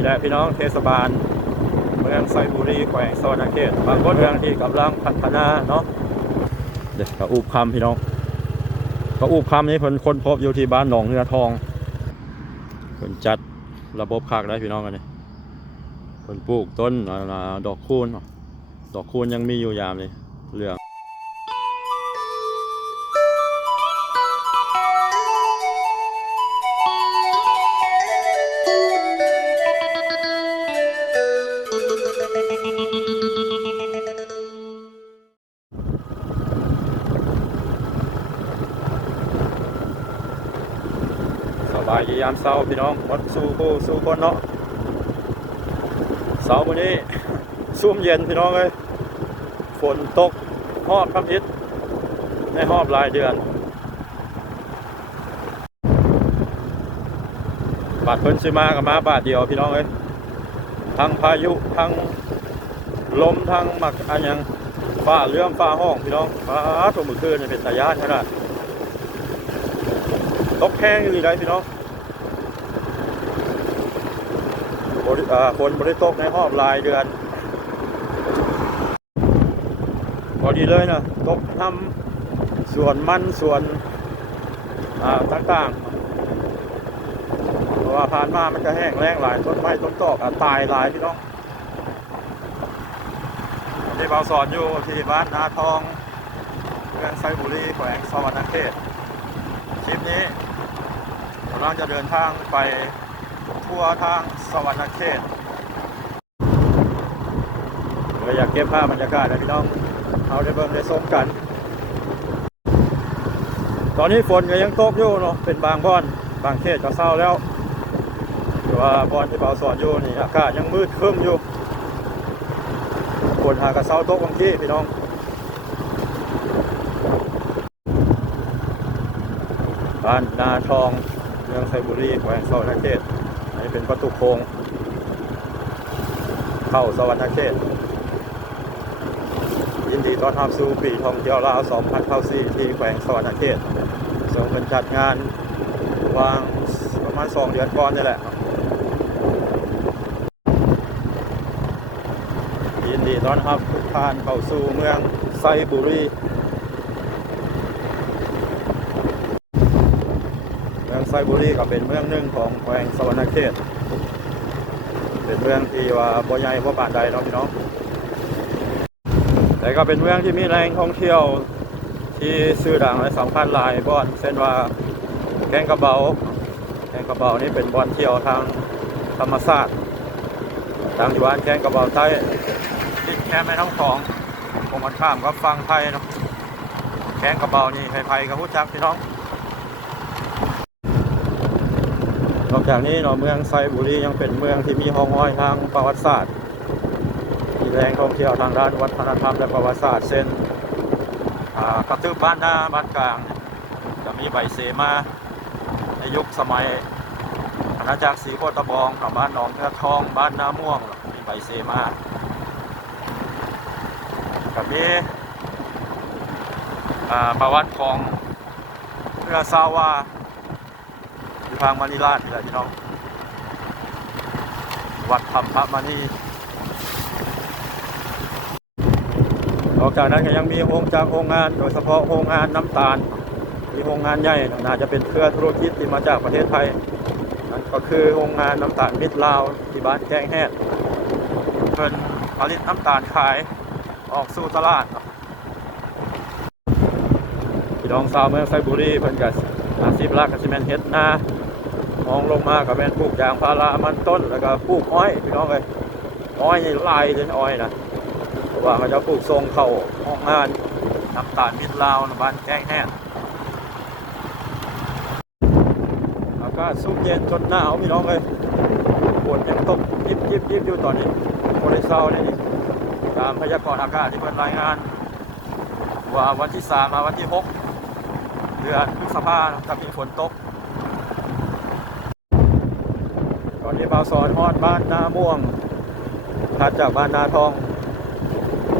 นี่แหละพี่น้องเทศบาลเมืองไซบุรีแขวงสวรรณเขตบางคนเมืองที่กำลังพัฒนาเนาะเด็กกระอูบคำพี่น้องกระอูบคำนี้เพิ่นค้นพบอยู่ที่บ้านหนองเรือทองเพิ่นจัดระบบคักได้พี่น้องกันนี่เพิ่นปลูกต้นดอกคูณยังมีอยู่ยามเลยเหลืองสบายยามเช้าพี่น้องวัดสู่คนเนาะเช้าวันนี้ซุ่มเย็นพี่น้องเลยฝนตกหอบคำอิดในหอบหลายเดือนบาดเพิ่นซื้อมากับมาบาทเดียวพี่น้องเลยทั้งพายุทั้งลมทั้งหมักอันยังฟ้าเลื่อมฟ้าห้องพี่น้องฟ้าตัวมือคืนเป็นตายานขนาดตกแห้งอยู่ได้พี่น้องฝนบริตกในหอบหลายเดือนพอดีเลยนะตกทำส่วนมันส่วนต่างๆเพราะว่าผ่านมามันจะแห้งแล้งหลายต้นไม้ต้นตอกตายหลายพี่น้องที่เราสอนอยู่ที่บ้านนาทองเมืองไซบุรีแขวงสวรรณเขตคลิปนี้กำลังจะเดินทางไปทั่วทางสวรรณเขตเราอยากเก็บภาพบรรยากาศนะพี่น้องเอาได้เบิ่งได้ชมกันตอนนี้ฝนก็ยังตกอยู่เนาะเป็นบางบ่อนบางเขตก็เศร้าแล้วแต่ว่าบ่อนที่เราสอนอยู่นี่อากาศยังมืดครึ้มอยู่ฝนหากระเศร้าตกบางที่พี่น้องบ้านนาทองเมืองไซบุรีแขวงสวรรณเขตอันนี้เป็นประตูโค้งเข้าสวรรณเขตยินดีต้อนรับสู่ปีท่องเที่ยวลาว2024ที่แขวงสวรรณเขตส่งเป็นจัดงานวางประมาณ2 เดือนก่อนนี่แหละยินดีต้อนรับทุกท่านเข้าสู่เมืองไซบุรีเมืองไซบุรีก็เป็นเมืองหนึ่งของแขวงสวรรณเขตเป็นเมืองที่ว่าบ่ใหญ่บ่ปานใดเนาะพี่น้องแต่ก็เป็นเมืองที่มีแหล่งท่องเที่ยวที่ชื่อดังและสำคัญหลายบ่อนเช่นว่าแก่งกระเบานี่เป็นบ่อนเที่ยวทางธรรมชาติทางอยู่บ้านแก่งกระเบาใต้ติดแค่แม่น้ำของตรงกันข้ามกับฝั่งไทยเนาะแก่งกระเบานี่ใครๆก็รู้จักพี่น้องนอกจากนี้เนาะเมืองไซบุรียังเป็นเมืองที่มีห้องห้อยทางประวัติศาสตร์มีแหล่งท่องเที่ยวทางด้านวัฒนธรรมและประวัติศาสตร์เช่นกระตือบ้านนาบ้านกลางจะมีใบเสมาในยุคสมัยอาณาจักรศรีโคตบองกับบ้านหนองเนื้อทองบ้านนาม่วงมีใบเสมากับมีประวัติของเรือซาวาอยู่ทางมะนิลานี่แหละพี่น้องวัดธรรมพระมณีนอกจากนั้นก็ยังมีโรงงานโดยเฉพาะโรงงานน้ำตาลมีโรงงานใหญ่น่าจะเป็นเครือธุรกิจที่มาจากประเทศไทยนั่นก็คือโรงงานน้ำตาลมิตรลาวที่บ้านแกงแฮดเป็นผลิตน้ำตาลขายออกสู่ตลาดพี่น้องชาวเมืองไซบุรีเพิ่นก็อาชีพหลักก็สิแม่นเฮ็ดนามองลงมาก็แม่นปลูกยางพารามันต้นแล้วก็ปลูกอ้อยพี่น้องเอ้ยอ้อยนี่ลายเป็นอ้อยนะเพราะว่าเขาจะปลูกทรงเข้าห้องงานน้ำตาลมิตรลาวบ้านแกงแฮดอากาศซุ่มเย็นจนหนาวพี่น้องเอ้ยฝนยังตกยิบอยู่ตอนนี้โมเดลเซาเนี่ยตามพยากรณ์อากาศที่เพิ่นรายงานว่าวันที่3มาวันที่6เดือนพฤษภาคมจะมีฝนตกตอนนี้บ่าวสอนฮอดบ้านนาม่วงถัดจากบ้านนาทอง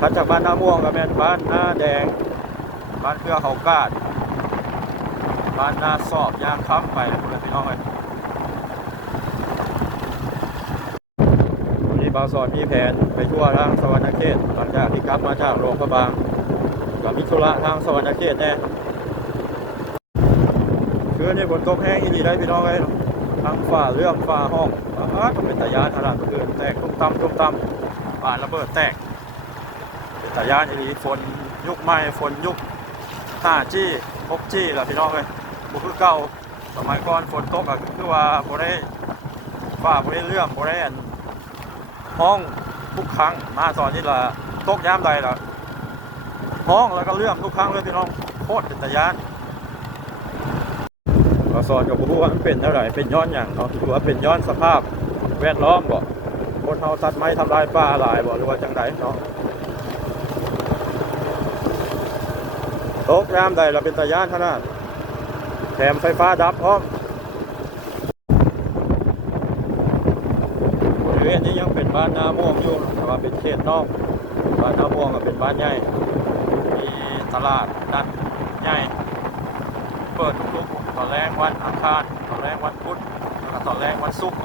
ถัดจากบ้านนาม่วงก็แม่นบ้านนาแดงบ้านเครือเขากาดบ้านนาสอบยางค้ำไปเลยพี่น้องเลย บ่าวสอนมีแผนไปทั่วทางสวรรณเขตหลังจากที่กลับมาจากโรงพยาบาลกับมิธุระทางสวรรณเขตแน่คือในฝนตกแห้งอีหลีได้พี่น้องเลยทั้งฝ้าเรื่องฝ้าห้องก็เป็นตะยานขนาดเกินแตกตุ้มตั้มป่านระเบิดแตกเป็นตะยานอีหลีฝนยุคใหม่ฝนยุค 5G 6G ล่ะพี่น้องเลยบุคือเก่าสมัยก่อนฝนตกก็คือว่าบ่ได้ฟ้าบ่ได้เรื่องบ่ได้ห้องทุกครั้งมาตอนนี้ล่ะตกยามใดล่ะห้องแล้วก็เรื่องทุกครั้งเลยพี่น้องโคตรเป็นตะยานก็สอนกับผู้ว่ามันเป็นเท่าไหร่เป็นย้อนอย่างเนาะถือว่าเป็นย้อนสภาพแวดล้อมบ่คนเฮาตัดไม้ทำลายป่าหลายบ่หรือว่าจังไดเนาะตกยามใดเราเป็นตะยานขนาดแถมไฟฟ้าดับพร้อมบริเวณนี้ยังเป็นบ้านนาม่วงอยู่แต่ว่าเป็นเขตนอกบ้านนาม่วงก็เป็นบ้านใหญ่มีตลาดนัดใหญ่เปิดทุกๆตอนแรกวันอังคารตอนแรกวันพุธแล้วก็ตอนแรกวันศุกร์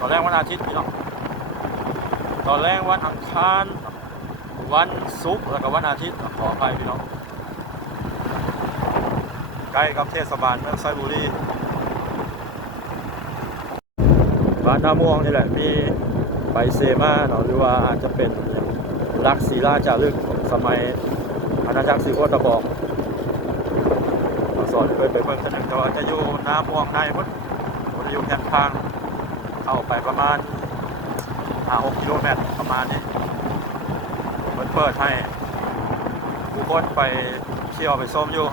ตอนแรกวันอาทิตย์พี่น้องตอนแรกวันอังคารวันศุกร์แล้วก็วันอาทิตย์ขออภัยพี่น้องใกล้กับเทศบาลเมืองไซบุรีบ้านนาม่วงนี่แหละมีไปเซมาเนาะหรือว่าอาจจะเป็นรักศิลาจารึกสมัยอาณาจักรศรีโคตะบอกสอนเคยไปเบิ่งกันหนึ่งแต่ว่าจะอยู่นาม่วงในพุทธจะอยู่แคมป์ทางเข้าไปประมาณ5-6 กิโลเมตรประมาณนี้เปิดให้ผู้คนไปเที่ยวไปชมอยู่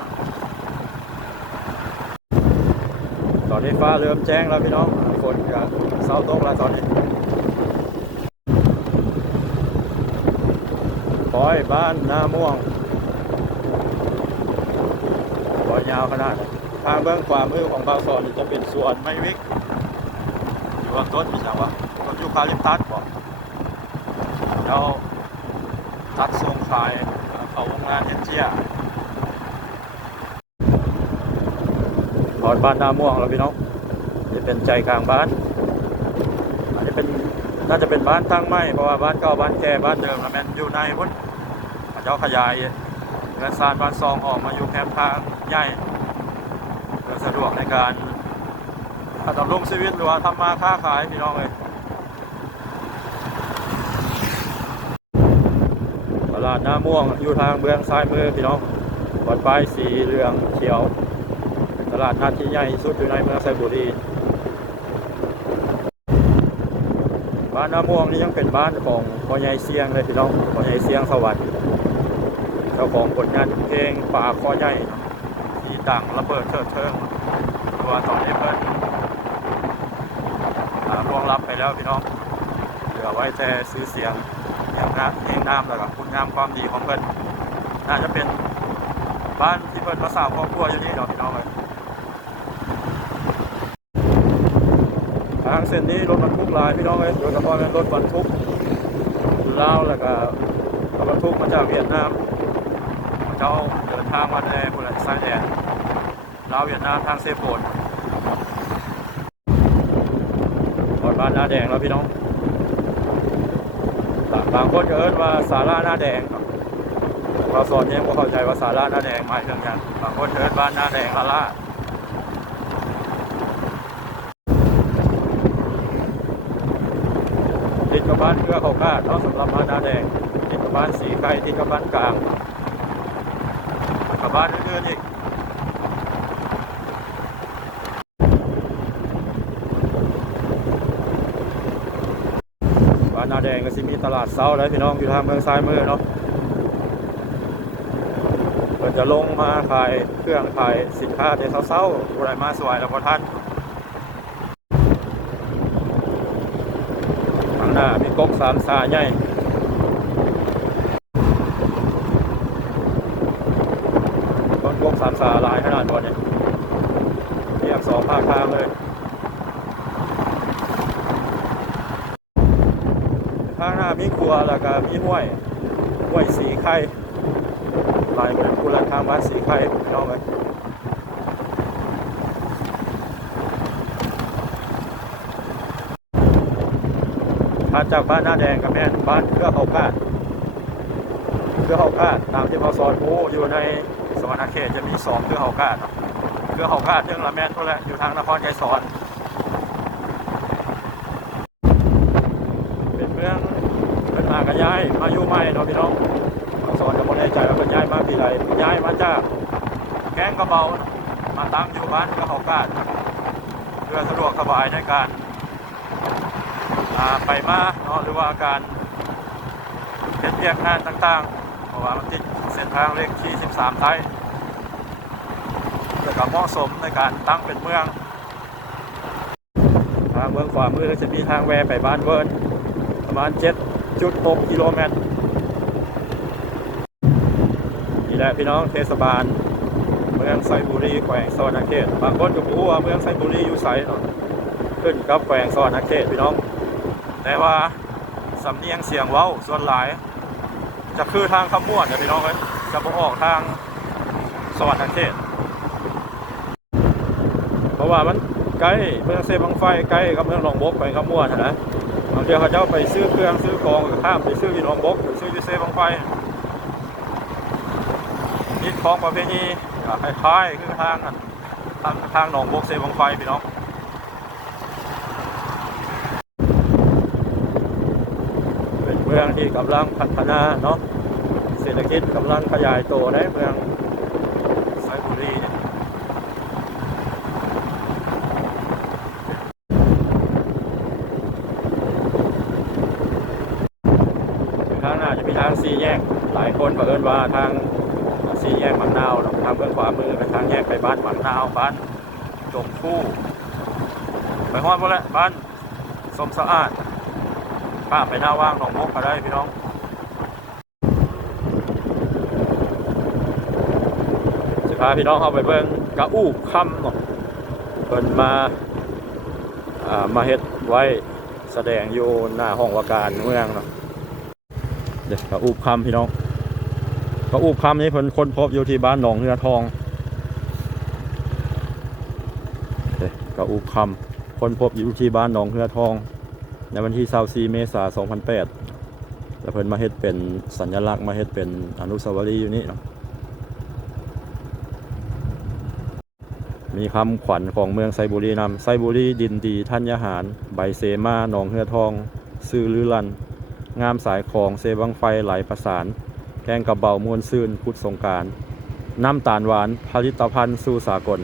ตอนนี้ฟ้าเริ่มแจ้งแล้วพี่น้องฝนก็เศร้าตกแล้วตอนนี้ปอยบ้านนาม่วงปอยยาวขนาดทางเบื้องขวามือของบ่าวสอนจะเป็นสวนไม้วิกอยู่บนต้นมีอย่างวะต้นยูคาลิปตัสบอกแล้วตัดทรงขายเขาโรงงานเฮนเจียถอดบ้านนาม่วงแล้วพี่น้องจะเป็นใจกลางบ้านอันนี้เป็นน่าจะเป็นบ้านตั้งไม้เพราะว่าบ้านเก่าบ้านแก่บ้านเดิมแล้วมันอยู่ในพุ่นเจ้าขยายเงินซานบ้านซองออกมาอยู่แคมป์ทางใหญ่เพื่อสะดวกในการดำรงชีวิตหรือว่าทำมาค้าขายพี่น้องเลยตลาดนาม่วงอยู่ทางเบื้องซ้ายมือพี่น้องวัดป้ายสีเหลืองเขียวตลาดนัดที่ใหญ่สุดอยู่ในเมืองไซบุรีบ้านนาม่วงนี่ยังเป็นบ้านของพ่อใหญ่เสียงเลยพี่น้องพ่อใหญ่เสียงสวัสดิ์เจ้าของผลงานเพลงป่าคอใหญ่ที่ดังระเบิดเถิดเทิงตัวตอนนี้เพิ่นล่วงลับไปแล้วพี่น้องเหลือไว้แต่ซื้อเสียงอย่างนั้นเพลงน้ำแล้วก็คุณงามความดีของเพิ่นน่าจะเป็นบ้านที่เพิ่นมาสร้างครอบครัวอยู่นี่เนาะพี่น้องเลยทางเส้นนี้รถบรรทุกหลายพี่น้องเลยโดยเฉพาะรถบรรทุกลาวแล้วก็รถบรรทุกมาจากเวียดนามเจ้าเดินทางมาในบริเวณชายแดนลาวเวียดนามทางเซโปนตอนบ้านหน้าแดงแล้วพี่น้องบางคนก็เอิ้นว่าศาลาหน้าแดงเราสอนยังไม่เข้าใจว่าศาลาหน้าแดงหมายถึงอย่างบางคนเอิ้นบ้านหน้าแดงลาล่าติดกับบ้านเพื่อเขาคาดเนาะสำหรับบ้านหน้าแดงติดกับบ้านสีไข่ติดกับบ้านกลางกับบ้านอื่นๆอีกบ้านหน้าแดงก็สิมีตลาดเช้าแล้วพี่น้องอยู่ทางเมืองซ้ายมือเนาะเพิ่นจะลงมาขายเครื่องขายสินค้าในเช้าๆผู้ใดมาสวยแล้วพอท่านข้างหน้ามีก๊กสามสาใหญ่ก๊กสามสาหลายขนาดบนเนี่ยเรียก2 ภาคทางเลยข้างหน้ามีครัวแล้วก็มีห้วยสีไข่หลายเป็นผู้ละทางบ้านสีไข่พี่น้องเลย ถัดจากบ้านหน้าแดงกับแม่นบ้านเครือเขากาดเครือเขากาดตามที่มาสอนหมูอยู่ในสวรรณเขตจะมี2เครือเขากาดเนาะเครือเขากาดเรื่องละแม่นตัวแหละอยู่ทางนครไกรสอนเป็นเมืองเป็นมากระย้ายมาอยู่ใหม่เนาะพี่น้องมาสอนจะบ่แน่ใจว่าเป็นย้ายมาปีใดย้ายมาจากแกงกระเบามาตั้งอยู่บ้านเครือเขากาดเพื่อสะดวกสบายในการไปมาเนาะหรือว่าการเฮ็ดเวียกงานต่างๆเพราะว่ามันติดเส้นทางเลขที่13ไทยแล้วก็เหมาะสมในการตั้งเป็นเมืองทางเมืองขวามือจะมีทางแวะไปบ้านเวิร์นประมาณ 7.6 กิโลเมตรนี่แหละพี่น้องเทศบาลเมืองไซบุรีแขวงสวรรณเขตบางคนก็รู้ว่าเมืองไซบุรีอยู่ไสเนาะขึ้นกับแขวงสวรรณเขตพี่น้องแต่ว่าสำเนียงเสียงเว้าส่วนหลายจะคือทางขมวดเนี่ยพี่น้องเลยจะบ่ออกทางสวรรณเขตเพราะว่ามันใกล้เมืองเซบังไฟใกล้กับเมืองหนองบกไปขมวดนะบางทีเขาเจ้าไปซื้อเครื่องซื้อของข้ามไปซื้อที่หนองบกไปซื้อที่เซบังไฟนี่ของประเพณีคล้ายๆคือทางหนองบกเซบังไฟพี่น้องเมืองที่กำลังพัฒนาเนาะเศรษฐกิจกำลังขยายตัวในเมืองไซบุรีทางหน้าจะมีทาง4 แยกหลายคนเผอิญว่าทาง4 แยกหมักนาวทางเบื้องขวามือเป็นทางแยกไปบ้านหมักนาวบ้านจงคู่ไปฮอดหมดแล้วบ้านสมสะอาดข้ามไปหน้าว่างหนองมกก็ได้พี่น้องพาพี่น้องเข้าไปเบิ่งกระอู้คำเนาะเพิ่นมาเฮ็ดไว้แสดงอยู่หน้าห้องว่าการเมืองเนาะเด็กกระอู้คำพี่น้องกระอู้คำนี้เพิ่นค้นพบอยู่ที่บ้านหนองเรือทองเด็กกระอู้คำค้นพบอยู่ที่บ้านหนองเรือทองในวันที่24 เมษายน 2008แล้วเพิ่นมาเฮ็ดเป็นสัญลักษณ์มาเฮ็ดเป็นอนุสาวรีย์อยู่นี่เนาะมีคำขวัญของเมืองไซบุรีนำไซบุรีดินดีธัญหารใบเสมาหนองเฮือทองซื่อลือลันงามสายของเซบังไฟไหลประสานแกงกระเบามวนซื่นพุทธสงการน้ำตาลหวานผลิตภัณฑ์สู่สากล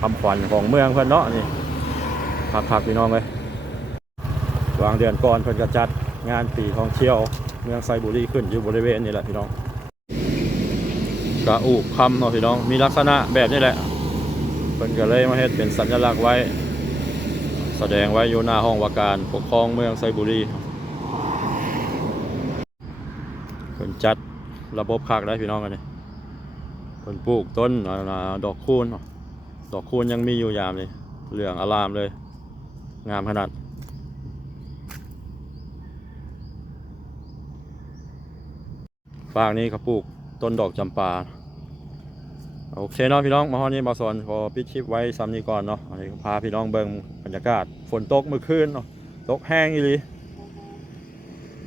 คำขวัญของเมืองเพื่อนเนาะนี่คักๆพี่น้องเลยวางเดือนก่อนเพิ่นกระจัดงานปีท่องเที่ยวเมืองไซบุรีขึ้นอยู่บริเวณนี้แหละพี่น้องกระอู่คำเนาะพี่น้องมีลักษณะแบบนี้แหละเพิ่นก็เลยมาเฮ็ดเป็นสัญลักษณ์ไว้แสดงไว้อยู่หน้าห้องว่าการปกครองเมืองไซบุรีเพิ่นจัดระบบคักได้พี่น้องกันนี่เพิ่นปลูกต้นดอกคูณยังมีอยู่ยามเลยเหลืองอลามเลยงามขนาดฝากนี้เขาปลูกต้นดอกจำปาโอเคเนาะพี่น้องมาฮอดนี้มาสอนขอปิดคลิปไว้ซ้ำนี้ก่อนเนาะอันนี้พาพี่น้องเบิ่งบรรยากาศฝนตกเมื่อคืนเนาะตกแห้งอีหลี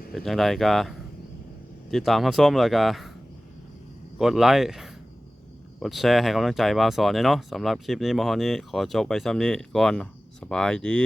เป็นจังไดก็ติดตามรับชมแล้วก็กดไลค์กดแชร์ให้กำลังใจบ่าวสอนเนาะสำหรับคลิปนี้มาฮอดนี้ขอจบไปซ้ำนี้ก่อนสบายดี